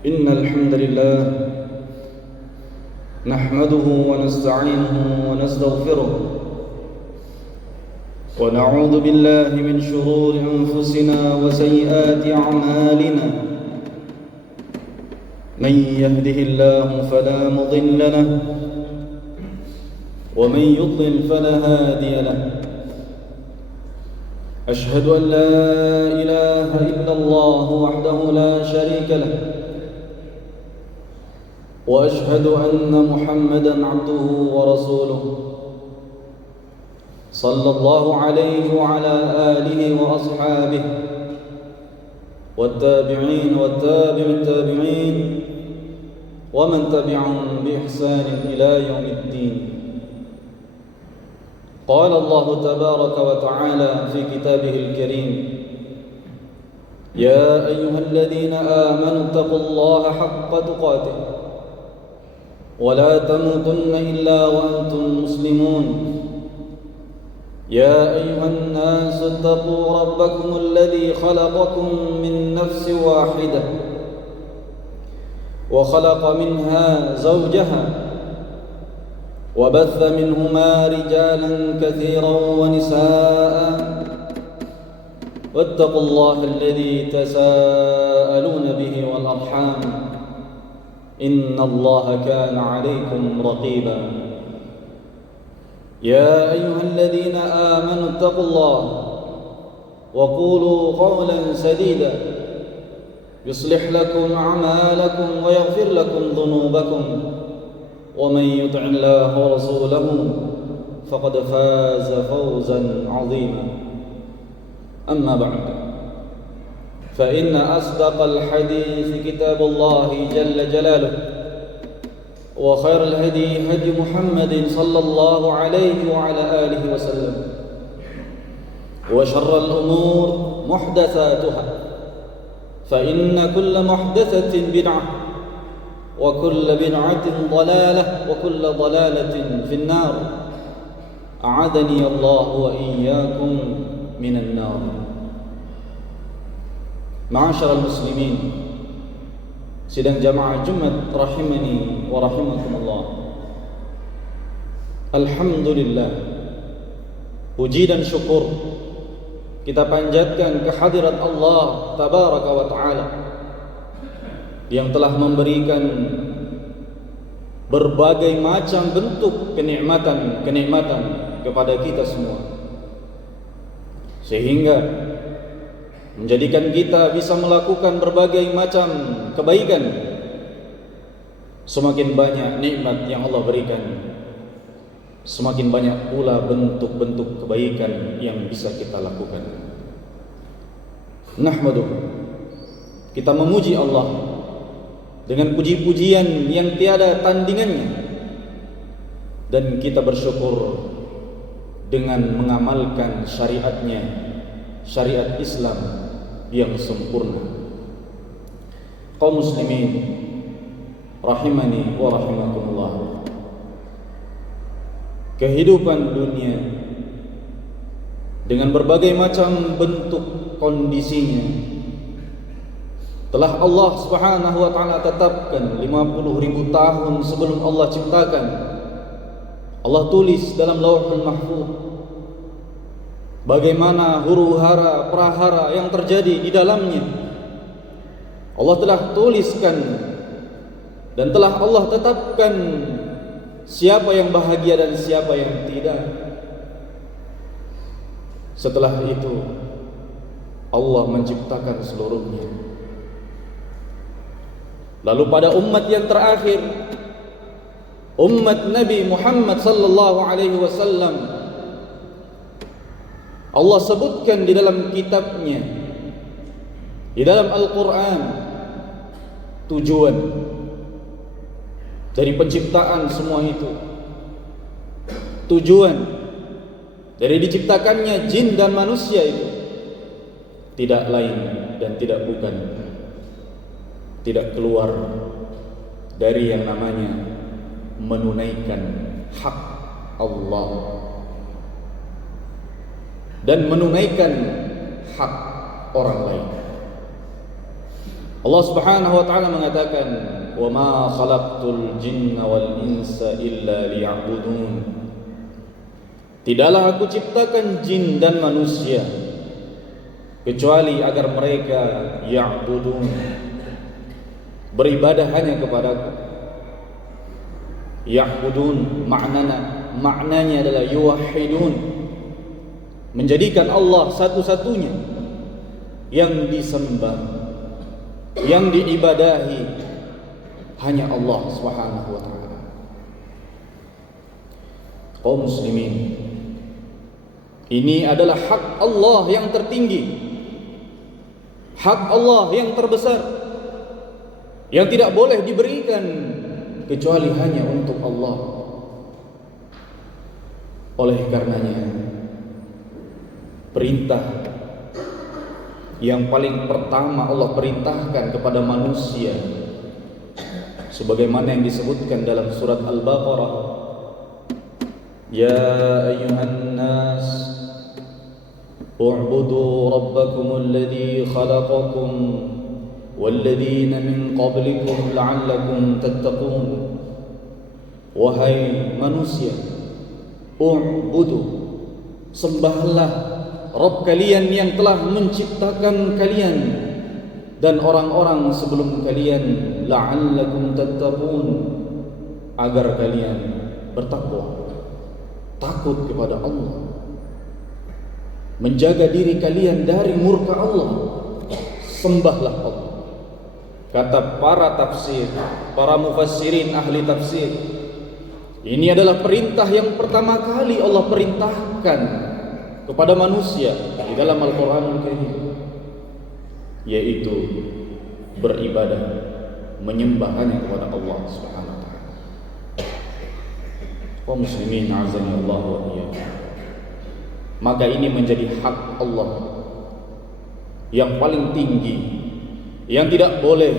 إن الحمد لله نحمده ونستعينه ونستغفره ونعوذ بالله من شرور أنفسنا وسيئات أعمالنا. من يهده الله فلا مضل له ومن يضلل فلا هادي له. أشهد أن لا إله إلا الله وحده لا شريك له وأشهد أن محمدًا عبده ورسوله صلى الله عليه وعلى آله وأصحابه والتابعين والتابع التابعين ومن تبعهم بإحسان إلى يوم الدين. قال الله تبارك وتعالى في كتابه الكريم: يا أيها الذين آمنوا اتقوا الله حق تقاته ولا تموتن إلا وأنتم مسلمون. يا أيها الناس اتقوا ربكم الذي خلقكم من نفس واحدة وخلق منها زوجها وبث منهما رجالا كثيرا ونساء واتقوا الله الذي تساءلون به والأرحام إن الله كان عليكم رقيبا. يا أيها الذين آمنوا اتقوا الله وقولوا قولا سديدا يصلح لكم أعمالكم ويغفر لكم ذنوبكم ومن يطع الله ورسوله فقد فاز فوزا عظيما. أما بعد، فإن أصدق الحديث كتاب الله جل جلاله، وخير الهدي هدي محمد صلى الله عليه وعلى آله وسلم، وشر الأمور محدثاتها، فإن كل محدثة بدعة وكل بدعة ضلالة وكل ضلالة في النار. أعاذني الله وإياكم من النار. Ma'asyiral muslimin, sidang jamaah Jumat rahimani wa rahimakumullah. Alhamdulillah, puji dan syukur kita panjatkan kehadirat Allah tabaraka wa ta'ala yang telah memberikan berbagai macam bentuk kenikmatan kepada kita semua, sehingga menjadikan kita bisa melakukan berbagai macam kebaikan. Semakin banyak nikmat yang Allah berikan, semakin banyak pula bentuk-bentuk kebaikan yang bisa kita lakukan. Nahmaduh, kita memuji Allah dengan puji-pujian yang tiada tandingannya, dan kita bersyukur dengan mengamalkan syariatnya, syariat Islam yang sempurna. Kaum muslimin rahimani wa rahimakumullah, kehidupan dunia dengan berbagai macam bentuk kondisinya telah Allah Subhanahu wa ta'ala tetapkan 50.000 tahun sebelum Allah ciptakan. Allah tulis dalam Lauhul Mahfuz bagaimana huru-hara prahara yang terjadi di dalamnya. Allah telah tuliskan dan telah Allah tetapkan siapa yang bahagia dan siapa yang tidak. Setelah itu Allah menciptakan seluruhnya. Lalu pada umat yang terakhir, umat Nabi Muhammad sallallahu alaihi wasallam, Allah sebutkan di dalam kitabnya, di dalam Al-Quran, tujuan dari penciptaan semua itu, tujuan dari diciptakannya jin dan manusia itu tidak lain dan tidak bukan, tidak keluar dari yang namanya menunaikan hak Allah dan menunaikan hak orang lain. Allah Subhanahu wa taala mengatakan, "Wa ma khalaqtul jinna wal insa illa liya'budun." Tidaklah aku ciptakan jin dan manusia kecuali agar mereka ya'budun, beribadah hanya kepadaku. Ya'budun maknanya adalah yuwahhidun, menjadikan Allah satu-satunya yang disembah, yang diibadahi, hanya Allah Subhanahu wa taala. Kaum muslimin, ini adalah hak Allah yang tertinggi, hak Allah yang terbesar, yang tidak boleh diberikan kecuali hanya untuk Allah. Oleh karenanya, perintah yang paling pertama Allah perintahkan kepada manusia, sebagaimana yang disebutkan dalam surat Al-Baqarah, "Ya ayyuhan nas, u'budu rabbakumul ladzi khalaqakum walladzina min qablikum la'allakum tattaqun." Wahai manusia, u'budu, sembahlah Rabb kalian yang telah menciptakan kalian dan orang-orang sebelum kalian, la'allakum tattaqun, agar kalian bertakwa, takut kepada Allah, menjaga diri kalian dari murka Allah. Sembahlah Allah. Kata para tafsir, para mufassirin, ahli tafsir, ini adalah perintah yang pertama kali Allah perintahkan kepada manusia di dalam Al-Qur'anul Karim, yaitu beribadah, menyembah hanya kepada Allah Subhanahu wa taala. Kaum muslimin azani Allah wa iyyakum. Maka ini menjadi hak Allah yang paling tinggi, yang tidak boleh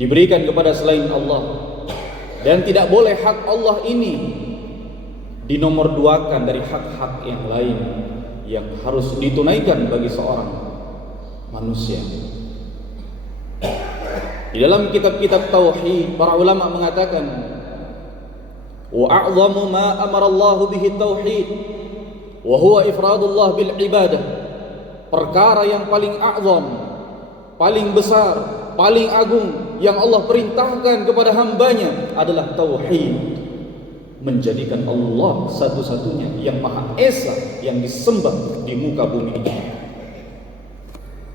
diberikan kepada selain Allah, dan tidak boleh hak Allah ini dinomorduakan dari hak-hak yang lain yang harus ditunaikan bagi seorang manusia. Di dalam kitab-kitab tauhid, para ulama mengatakan, wa a'zamu ma amara Allah bihi tauhid wa huwa ifradullah bil ibadah. Perkara yang paling a'zam, paling besar, paling agung yang Allah perintahkan kepada hambanya adalah tauhid, menjadikan Allah satu-satunya yang Maha Esa, yang disembah di muka bumi ini.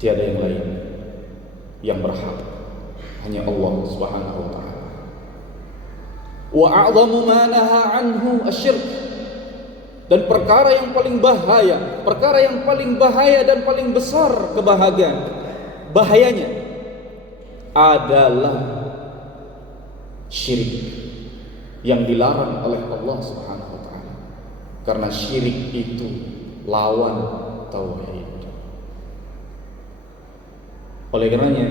Tiada yang lain yang berhak, hanya Allah Subhanahu wa taala. Wa a'zamu ma naha anhu asyirk. Dan perkara yang paling bahaya, perkara yang paling bahaya dan paling besar bahayanya adalah syirik, yang dilarang oleh Allah Subhanahu wa taala. Karena syirik itu lawan tauhid. Oleh karenanya,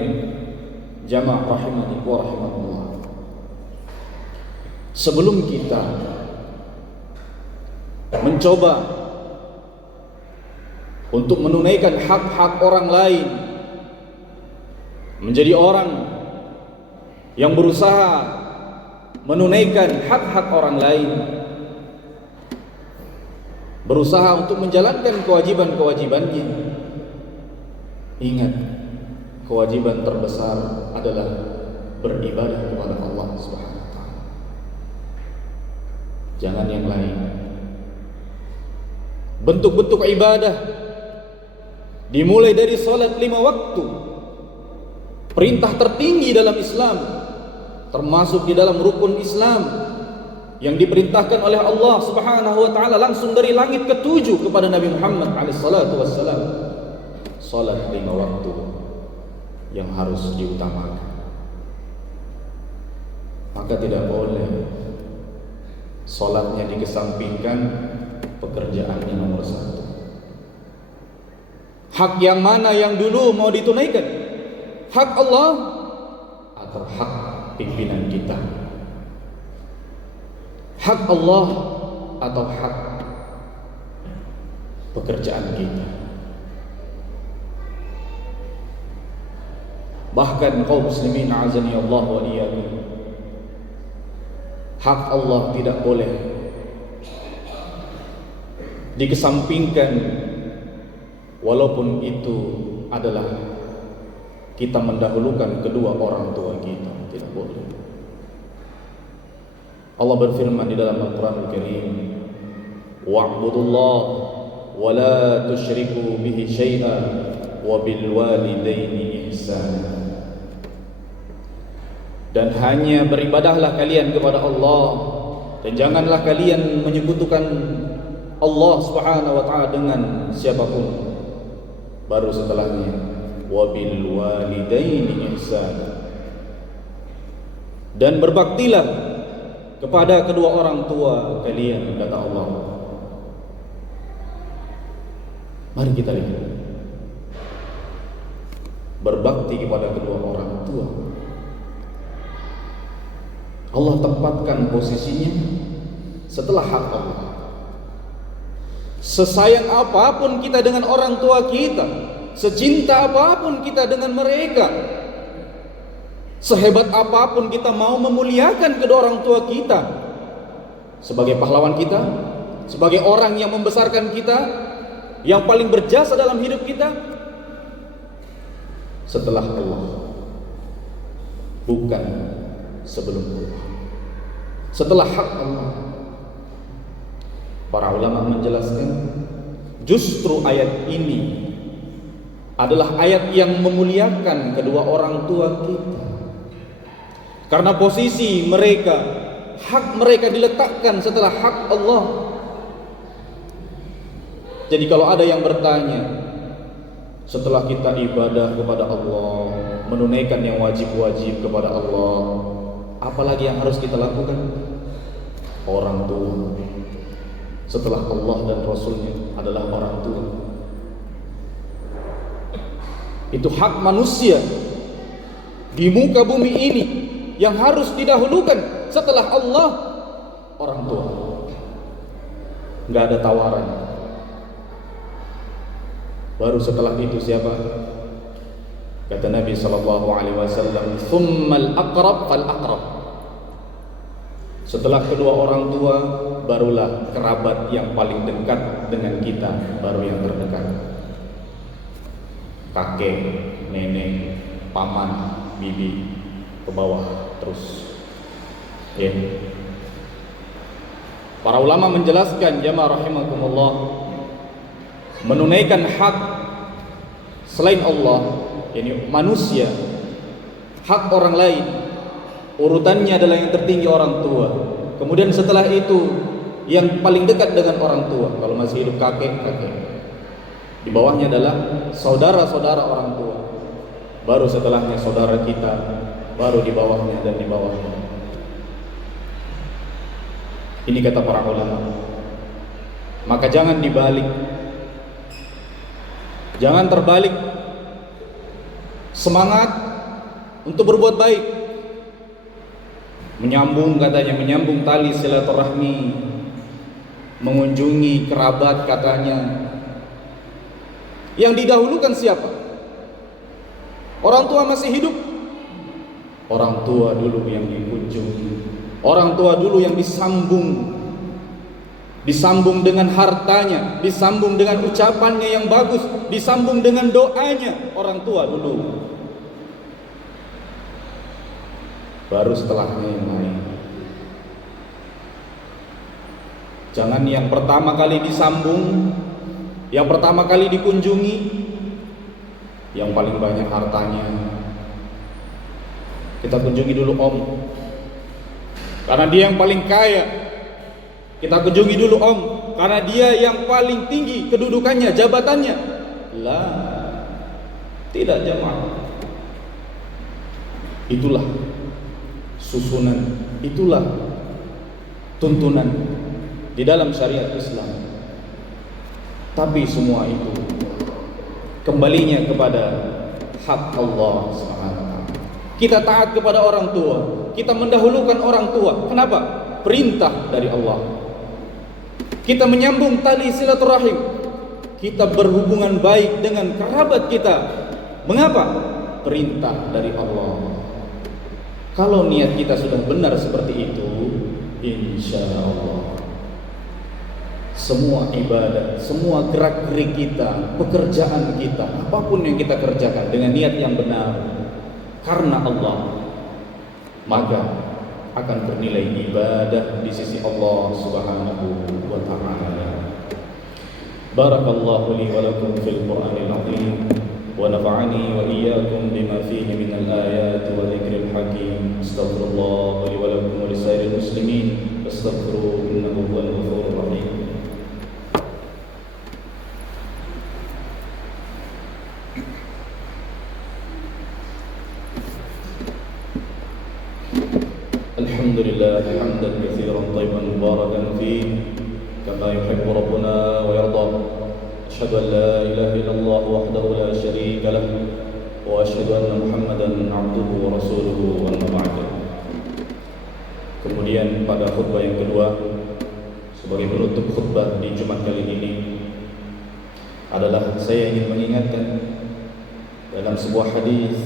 jamaah rahimani wa rahimakumullah, sebelum kita mencoba untuk menunaikan hak-hak orang lain, menjadi orang yang berusaha menunaikan hak-hak orang lain, berusaha untuk menjalankan kewajiban-kewajibannya, ingat, kewajiban terbesar adalah beribadah kepada Allah Subhanahu wa taala. Jangan yang lain. Bentuk-bentuk ibadah dimulai dari salat 5 waktu, perintah tertinggi dalam Islam, termasuk di dalam rukun Islam yang diperintahkan oleh Allah Subhanahu wa taala langsung dari langit ke-7 kepada Nabi Muhammad alaihissalatu wassalam. Salat 5 waktu yang harus diutamakan. Maka tidak boleh salatnya dikesampingkan, pekerjaannya nomor 1. Hak yang mana yang dulu mau ditunaikan? Hak Allah atau hak pimpinan kita? Hak Allah atau hak pekerjaan kita? Bahkan kaum muslimin azani Allah wa iyyakum, hak Allah tidak boleh dikesampingkan, walaupun itu adalah kita mendahulukan kedua orang tua kita. Tidak boleh. Allah berfirman di dalam Al-Quranul Karim, wa'budullah wa la tusyriku bihi syai'an wa bil walidaini ihsana. Dan hanya beribadahlah kalian kepada Allah, dan janganlah kalian menyekutukan Allah Subhanahu wa taala dengan siapapun. Baru setelahnya wabil walidaini ihsana, dan berbaktilah kepada kedua orang tua kalian, kata Allah. Mari kita lihat, berbakti kepada kedua orang tua Allah tempatkan posisinya setelah hak Allah. Sesayang apapun kita dengan orang tua kita, secinta apapun kita dengan mereka, sehebat apapun kita mau memuliakan kedua orang tua kita sebagai pahlawan kita, sebagai orang yang membesarkan kita, yang paling berjasa dalam hidup kita, setelah Allah, bukan sebelum Allah, setelah hak Allah. Para ulama menjelaskan, justru ayat ini adalah ayat yang memuliakan kedua orang tua kita, karena posisi mereka, hak mereka diletakkan setelah hak Allah. Jadi kalau ada yang bertanya, setelah kita ibadah kepada Allah, menunaikan yang wajib-wajib kepada Allah, apalagi yang harus kita lakukan? Orang tua setelah Allah dan Rasulnya adalah orang tua. Itu hak manusia di muka bumi ini yang harus didahulukan setelah Allah, orang tua. Nggak ada tawaran. Baru setelah itu siapa? Kata Nabi SAW, "Tsummal aqrab fal aqrab." Setelah kedua orang tua, barulah kerabat yang paling dekat dengan kita, baru yang terdekat. Kakek, nenek, paman, bibi, ke bawah terus. Ya. Para ulama menjelaskan, jamaah rahimakumullah, menunaikan hak selain Allah, yakni manusia, hak orang lain, urutannya adalah yang tertinggi orang tua. Kemudian setelah itu yang paling dekat dengan orang tua, kalau masih hidup kakek. Di bawahnya adalah saudara-saudara orang tua. Baru setelahnya saudara kita, baru di bawahnya dan di bawahnya. Ini kata para ulama. Maka jangan dibalik. Jangan terbalik. Semangat untuk berbuat baik. Menyambung, katanya, menyambung tali silaturahmi, mengunjungi kerabat, katanya. Yang didahulukan siapa? Orang tua masih hidup, orang tua dulu yang dikunjungi, orang tua dulu yang disambung. Disambung dengan hartanya, disambung dengan ucapannya yang bagus, disambung dengan doanya, orang tua dulu. Baru setelahnya yang lain. Jangan yang pertama kali disambung, yang pertama kali dikunjungi, yang paling banyak hartanya. Kita kunjungi dulu om, karena dia yang paling kaya. Kita kunjungi dulu om, karena dia yang paling tinggi kedudukannya, jabatannya. Lah, tidak, jamaah. Itulah susunan, itulah tuntunan di dalam syariat Islam. Tapi semua itu kembalinya kepada hak Allah SWT. Kita taat kepada orang tua, kita mendahulukan orang tua. Kenapa? Perintah dari Allah. Kita menyambung tali silaturahim, kita berhubungan baik dengan kerabat kita. Mengapa? perintah dari Allah. Kalau niat kita sudah benar seperti itu, insya Allah semua ibadah, semua gerak-gerik kita, pekerjaan kita, apapun yang kita kerjakan dengan niat yang benar karena Allah, maka akan bernilai ibadah di sisi Allah Subhanahu wa ta'ala. Barakallahu li wa lakum fil Qur'anil azim wa nafa'ani wa iyyakum bima fihi minal ayati wa dzikril hakim. Astaghfirullah li wa lakum wa lisairil muslimin fastaghfiruhu innahu huwal ghafurur rahim. Alhamdulillah hamdan katsiran thayyiban mubarakan fihi kama yuhibbu rabbuna wa yarda. Asyhadu an la ilaha illallah wahdahu la syarika lah wa asyhadu anna Muhammadan abduhu wa rasuluhu wa amma ba'd. Kemudian pada khutbah yang kedua sebagai penutup khutbah di Jumat kali ini adalah saya ingin mengingatkan dalam sebuah hadis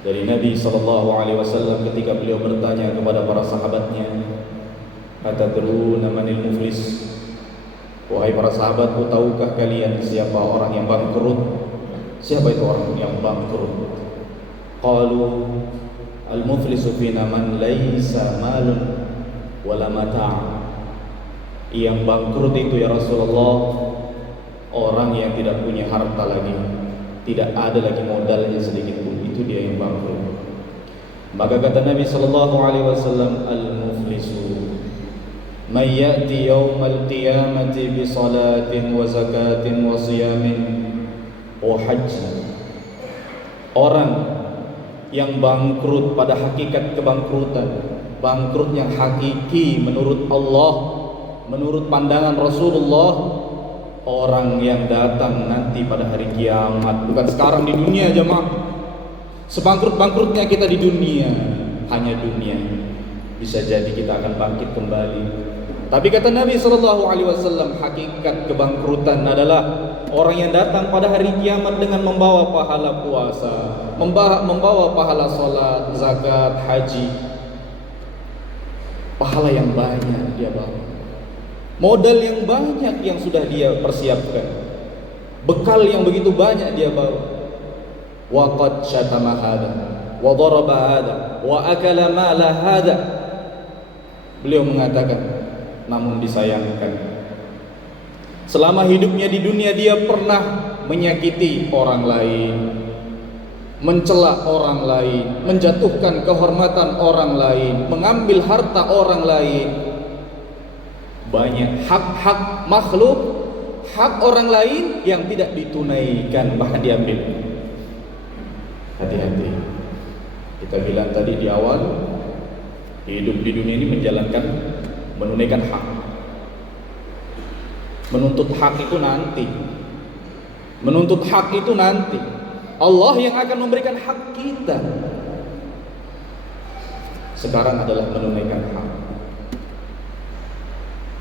dari Nabi SAW ketika beliau bertanya kepada para sahabatnya, "Atadruna manil muflis?" Wahai para sahabatku, tahukah kalian siapa orang yang bangkrut? Siapa itu orang yang bangkrut? Qalu al-muflisu fina man laisa malun wala mata'. Yang bangkrut itu ya Rasulullah, orang yang tidak punya harta lagi, tidak ada lagi modalnya sedikit pun, itu dia yang bangkrut. Maka kata Nabi SAW, al-muflisu man ya'ti yawmal qiyamati bi salatin wa zakatin wa siyamin wa hajj. Orang yang bangkrut pada hakikat kebangkrutan, bangkrut yang hakiki menurut Allah, menurut pandangan Rasulullah, orang yang datang nanti pada hari kiamat, bukan sekarang di dunia jemaah. Sebangkrut-bangkrutnya kita di dunia, hanya dunia. Bisa jadi kita akan bangkit kembali. Tapi kata Nabi SAW, hakikat kebangkrutan adalah orang yang datang pada hari kiamat dengan membawa pahala puasa, membawa pahala salat, zakat, haji. Pahala yang banyak dia bawa, modal yang banyak yang sudah dia persiapkan, bekal yang begitu banyak dia bawa. Wa qad syatama hada wa daraba hada wa akala mala hada. Beliau mengatakan, namun disayangkan, selama hidupnya di dunia dia pernah menyakiti orang lain, mencela orang lain, menjatuhkan kehormatan orang lain, mengambil harta orang lain. Banyak hak-hak makhluk, hak orang lain yang tidak ditunaikan, bahkan diambil. Hati-hati. Kita bilang tadi di awal, hidup di dunia ini menunaikan hak. Menuntut hak itu nanti. Menuntut hak itu nanti. Allah yang akan memberikan hak kita. Sekarang adalah menunaikan hak.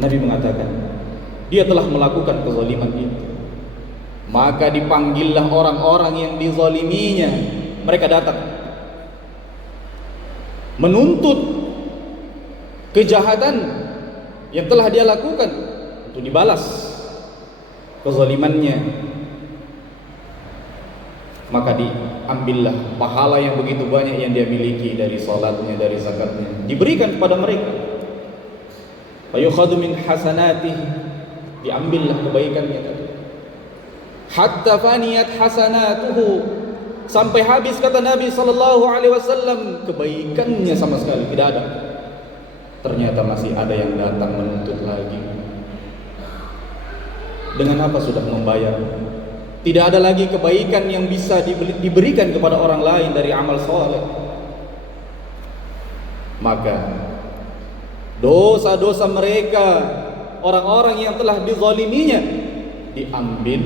Nabi mengatakan, dia telah melakukan kezaliman itu. Maka dipanggillah orang-orang yang dizaliminya. Mereka datang menuntut kejahatan yang telah dia lakukan untuk dibalas kezalimannya. Maka diambillah pahala yang begitu banyak yang dia miliki dari salatnya, dari zakatnya, diberikan kepada mereka. Fayukhadhu min hasanatihi, diambillah kebaikannya tadi. Hatta faniyat hasanatuhu, sampai habis kata Nabi SAW, kebaikannya sama sekali tidak ada. Ternyata masih ada yang datang menuntut lagi. Dengan apa sudah membayar? Tidak ada lagi kebaikan yang bisa diberikan kepada orang lain dari amal soleh. Maka dosa-dosa mereka, orang-orang yang telah dizaliminya, diambil,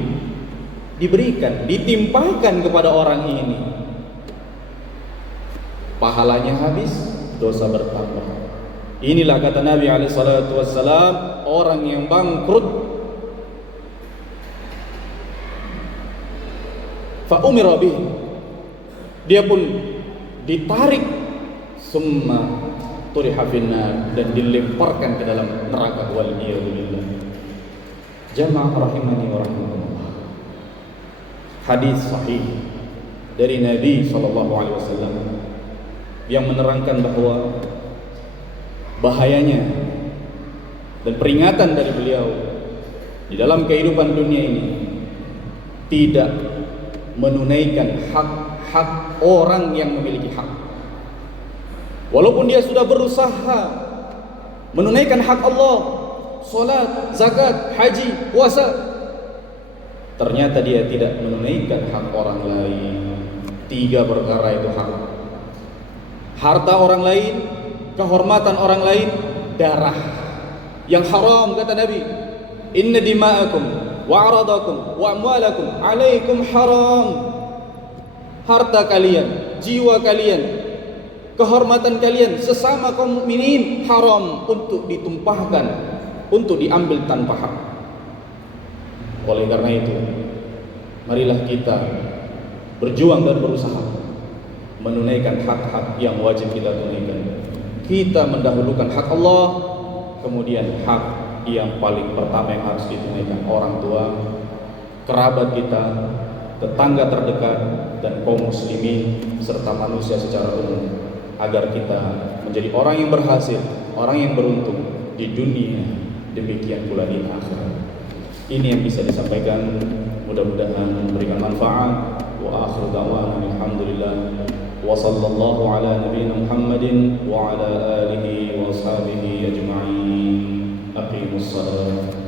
diberikan, ditimpakan kepada orang ini. Pahalanya habis, dosa bertambah. Inilah kata Nabi SAW, orang yang bangkrut. Fa umira bihi dia pun ditarik, summa turiha finnar, dan dilemparkan ke dalam neraka, wal iyadzubillah. Jamaah rahimani wa rahimakumullah. Hadis sahih dari Nabi SAW yang menerangkan bahwa bahayanya dan peringatan dari beliau di dalam kehidupan dunia ini tidak menunaikan hak-hak orang yang memiliki hak. Walaupun dia sudah berusaha menunaikan hak Allah, salat, zakat, haji, puasa, ternyata dia tidak menunaikan hak orang lain. 3 perkara itu hak: harta orang lain, kehormatan orang lain, darah yang haram. Kata Nabi, inna dima'akum wa aradakum wa amwalakum alaikum haram. Harta kalian, jiwa kalian, kehormatan kalian sesama kaum mukminin haram untuk ditumpahkan, untuk diambil tanpa hak. Oleh karena itu, marilah kita berjuang dan berusaha menunaikan hak-hak yang wajib kita tunaikan. Kita mendahulukan hak Allah, kemudian hak yang paling pertama yang harus ditunaikan orang tua, kerabat kita, tetangga terdekat, dan kaum muslimin serta manusia secara umum, agar kita menjadi orang yang berhasil, orang yang beruntung di dunia, demikian pula di akhirat. Ini yang bisa disampaikan, mudah-mudahan memberikan manfaat. Wa akhiru da'wana alhamdulillah wa sallallahu ala nabiyyina Muhammadin wa ala alihi wa ashabihi ajma'in. Aqimus salat.